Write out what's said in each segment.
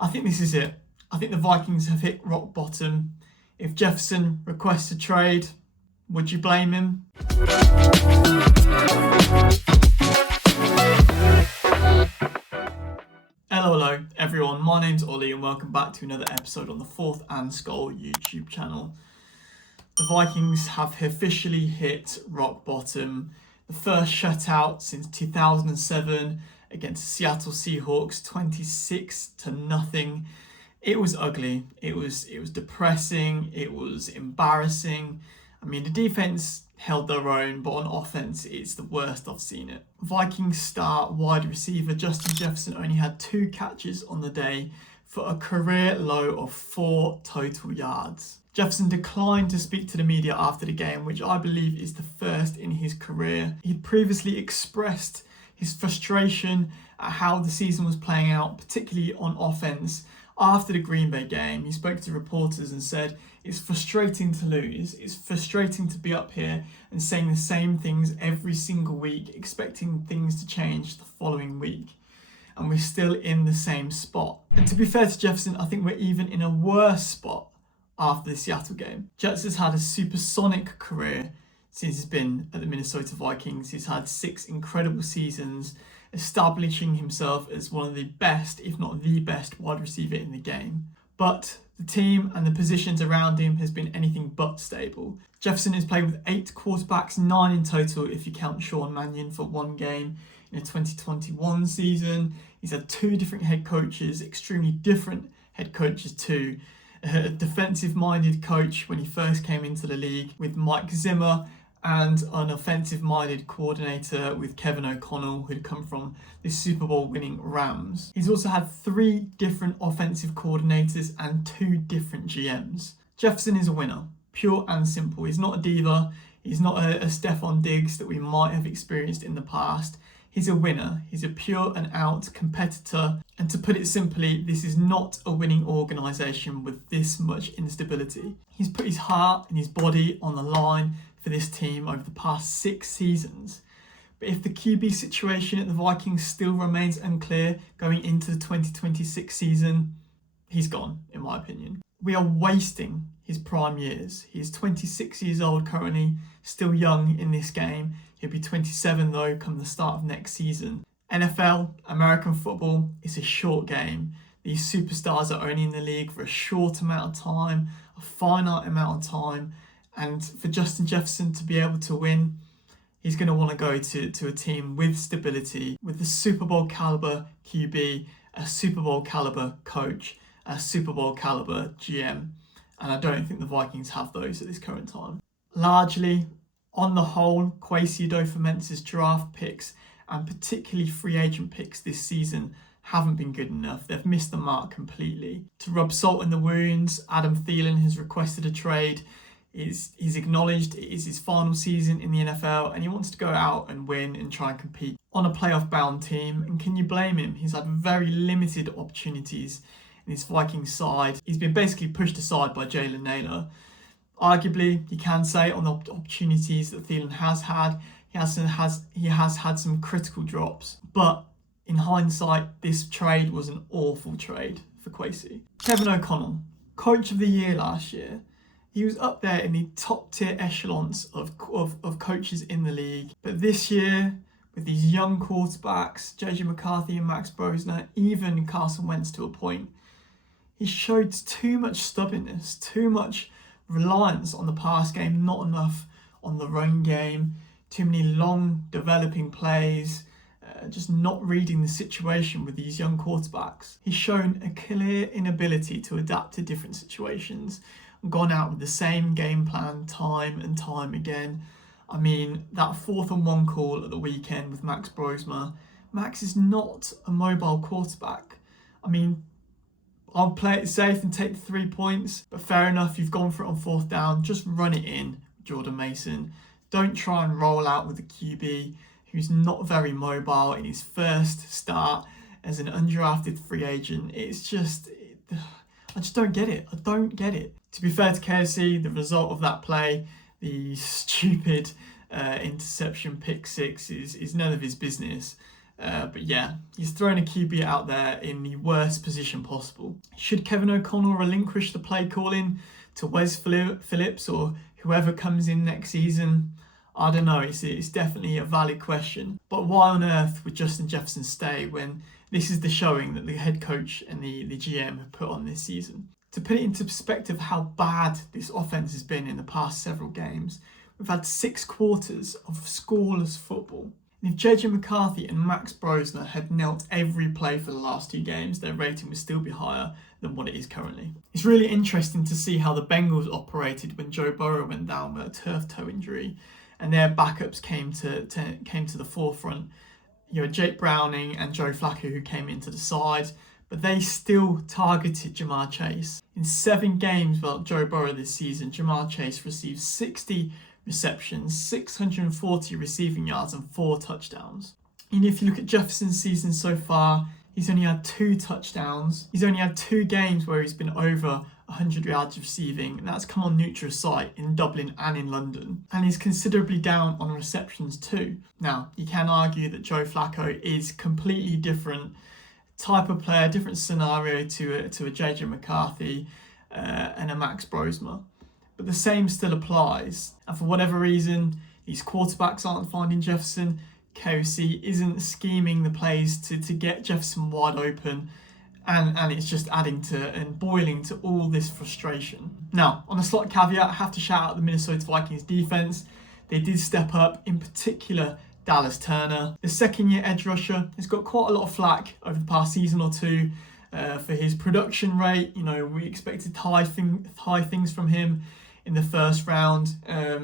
I think this is it. I think the Vikings have hit rock bottom. If Jefferson requests a trade, would you blame him? Hello everyone, my name's Ollie and welcome back to another episode on the 4th and SKOL YouTube channel. The Vikings have officially hit rock bottom. The first shutout since 2007 against the Seattle Seahawks, 26-0. It was ugly. It was depressing. It was embarrassing. I mean, the defense held their own, but on offense, it's the worst I've seen it. Vikings star wide receiver Justin Jefferson only had 2 catches on the day for a career low of 4 total yards. Jefferson declined to speak to the media after the game, which I believe is the first in his career. He'd previously expressed his frustration at how the season was playing out, particularly on offense. After the Green Bay game, he spoke to reporters and said, "It's frustrating to lose. It's frustrating to be up here and saying the same things every single week, expecting things to change the following week. And we're still in the same spot." And to be fair to Jefferson, I think we're even in a worse spot after the Seattle game. Jefferson's had a supersonic career since he's been at the Minnesota Vikings. He's had 6 incredible seasons, establishing himself as one of the best, if not the best, wide receiver in the game. But the team and the positions around him has been anything but stable. Jefferson has played with 8 quarterbacks, 9 in total if you count Sean Mannion for 1 game in the 2021 season. He's had 2 different head coaches, extremely different head coaches too. A defensive-minded coach when he first came into the league with Mike Zimmer, and an offensive-minded coordinator with Kevin O'Connell, who'd come from the Super Bowl winning Rams. He's also had 3 different offensive coordinators and 2 different GMs. Jefferson is a winner, pure and simple. He's not a diva. He's not a Stephon Diggs that we might have experienced in the past. He's a winner. He's a pure and out competitor. And to put it simply, this is not a winning organisation with this much instability. He's put his heart and his body on the line for this team over the past 6 seasons. But if the QB situation at the Vikings still remains unclear going into the 2026 season, he's gone, in my opinion. We are wasting his prime years. He is 26 years old currently, still young in this game. He'll be 27 though come the start of next season. NFL, American football, is a short game. These superstars are only in the league for a short amount of time, a finite amount of time. And for Justin Jefferson to be able to win, he's going to want to go to a team with stability, with a Super Bowl caliber QB, a Super Bowl caliber coach, a Super Bowl caliber GM. And I don't think the Vikings have those at this current time. Largely, on the whole, Kwesi Adofo-Mensah's draft picks and particularly free agent picks this season haven't been good enough. They've missed the mark completely. To rub salt in the wounds, Adam Thielen has requested a trade. He's acknowledged it is his final season in the NFL and he wants to go out and win and try and compete on a playoff-bound team. And can you blame him? He's had very limited opportunities in his Vikings side. He's been basically pushed aside by Jalen Naylor. Arguably, you can say on the opportunities that Thielen has had, he has had some critical drops. But in hindsight, this trade was an awful trade for Kwesi. Kevin O'Connell, coach of the year last year. He was up there in the top tier echelons of coaches in the league. But this year, with these young quarterbacks, JJ McCarthy and Max Brosner, even Carson Wentz to a point, he showed too much stubbornness, too much reliance on the pass game, not enough on the run game, too many long developing plays, just not reading the situation with these young quarterbacks. He's shown a clear inability to adapt to different situations, gone out with the same game plan time and time again. I mean, that 4th and 1 call at the weekend with Max Brosmer. Max is not a mobile quarterback. I mean, I'll play it safe and take the 3 points, but fair enough, you've gone for it on 4th down. Just run it in, Jordan Mason. Don't try and roll out with a QB who's not very mobile in his first start as an undrafted free agent. It's just, I just don't get it. I don't get it. To be fair to KFC, the result of that play, the stupid interception pick 6 is none of his business. But yeah, he's thrown a QB out there in the worst position possible. Should Kevin O'Connell relinquish the play calling to Wes Phillips or whoever comes in next season? I don't know, it's definitely a valid question. But why on earth would Justin Jefferson stay when this is the showing that the head coach and the GM have put on this season? To put it into perspective how bad this offense has been in the past several games, we've had 6 quarters of scoreless football. And if JJ McCarthy and Max Brosner had knelt every play for the last 2 games, their rating would still be higher than what it is currently. It's really interesting to see how the Bengals operated when Joe Burrow went down with a turf toe injury and their backups came to the forefront. You know, Jake Browning and Joe Flacco who came into the side, but they still targeted Jamar Chase. In 7 games without Joe Burrow this season, Jamar Chase received 60 receptions, 640 receiving yards and 4 touchdowns. And if you look at Jefferson's season so far, he's only had 2 touchdowns. He's only had 2 games where he's been over 100 yards receiving, and that's come on neutral site in Dublin and in London. And he's considerably down on receptions too. Now, you can argue that Joe Flacco is completely different type of player, different scenario to a JJ McCarthy and a Max Brosmer. But the same still applies. And for whatever reason, these quarterbacks aren't finding Jefferson. KOC isn't scheming the plays to get Jefferson wide open. And it's just adding to and boiling to all this frustration. Now, on a slight caveat, I have to shout out the Minnesota Vikings defense. They did step up, in particular Dallas Turner. The second-year edge rusher has got quite a lot of flack over the past season or two for his production rate. You know, we expected high things from him in the first round,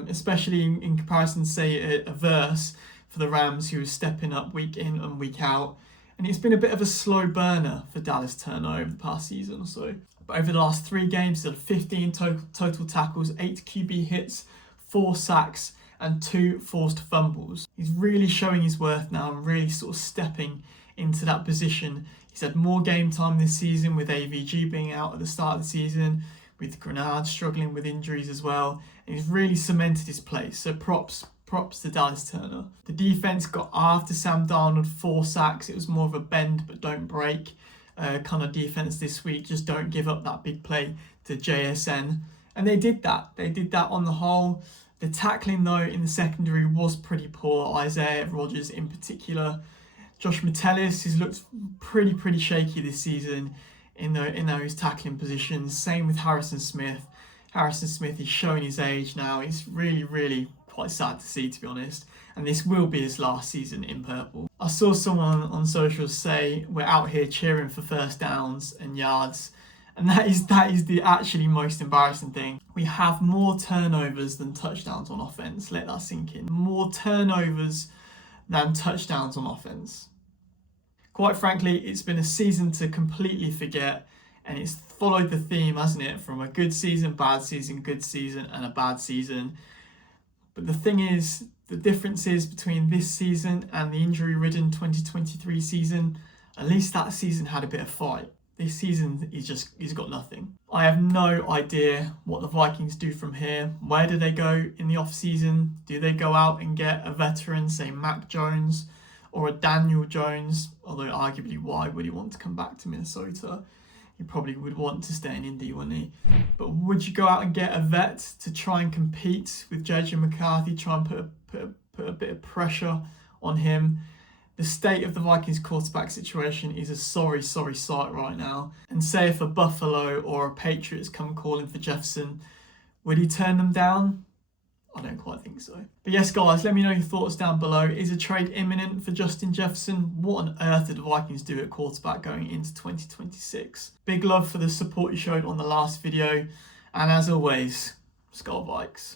especially in comparison to, say, a Verse for the Rams, who was stepping up week in and week out. And it's been a bit of a slow burner for Dallas Turner over the past season or so. But over the last 3 games, he's had 15 total tackles, 8 QB hits, 4 sacks, and 2 forced fumbles. He's really showing his worth now and really sort of stepping into that position. He's had more game time this season with AVG being out at the start of the season, with Grenard struggling with injuries as well. And he's really cemented his place. So props to Dallas Turner. The defense got after Sam Darnold, 4 sacks. It was more of a bend but don't break kind of defense this week. Just don't give up that big play to JSN. And they did that. They did that on the whole. The tackling, though, in the secondary was pretty poor. Isaiah Rodgers in particular. Josh Metellus has looked pretty shaky this season in those tackling positions. Same with Harrison Smith. Harrison Smith is showing his age now. It's really quite sad to see, to be honest. And this will be his last season in purple. I saw someone on socials say we're out here cheering for first downs and yards. And that is the actually most embarrassing thing. We have more turnovers than touchdowns on offense. Let that sink in. More turnovers than touchdowns on offense. Quite frankly, it's been a season to completely forget, and it's followed the theme, hasn't it? From a good season, bad season, good season, and a bad season. But the thing is, the difference is between this season and the injury-ridden 2023 season, at least that season had a bit of fight. This season, he's got nothing. I have no idea what the Vikings do from here. Where do they go in the off-season? Do they go out and get a veteran, say Mac Jones or a Daniel Jones? Although arguably, why would he want to come back to Minnesota? He probably would want to stay in Indy, wouldn't he? But would you go out and get a vet to try and compete with JJ McCarthy, try and put a bit of pressure on him? The state of the Vikings quarterback situation is a sorry sight right now. And say if a Buffalo or a Patriots come calling for Jefferson, would he turn them down? I don't quite think so. But yes, guys, let me know your thoughts down below. Is a trade imminent for Justin Jefferson? What on earth did the Vikings do at quarterback going into 2026? Big love for the support you showed on the last video. And as always, SKOL Vikes.